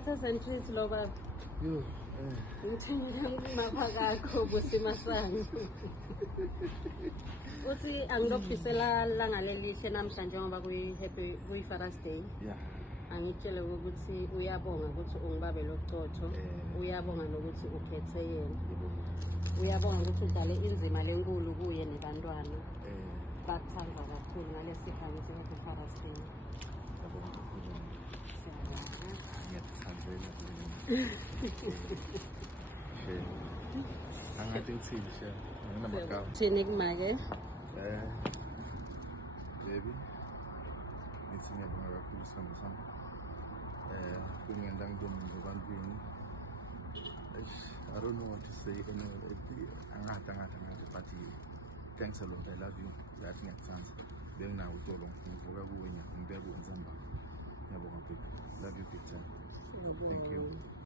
ka-centuries loba Yo. ngithini maphakakho busimasango uthi angilofisela langa lelihle namhlanje ngoba kuyi-Father's Day Yeah. angitshele ukuthi uyabonga ukuthi ungibabe loqotho uyabonga nokuthi ukhethe yena uyabonga ukuthi udale inzima lenkulu kuye nebantwana bakuthanda kakhulu ngalesikhanye se-Happy Father's Day. Ngiyathandela angathi uthini she nginamagama thini kumake baby ngithi ngiyabonga kakhulu isithando sami kungenza ngibe mntu ebantwini I don't know what to say angathi but thanks a lot I love you yathi ngiyakuthanda benginawo utolo ngivuka kuwe ngibeka uNzamba ngiyabonga baby love you big time. Thank you.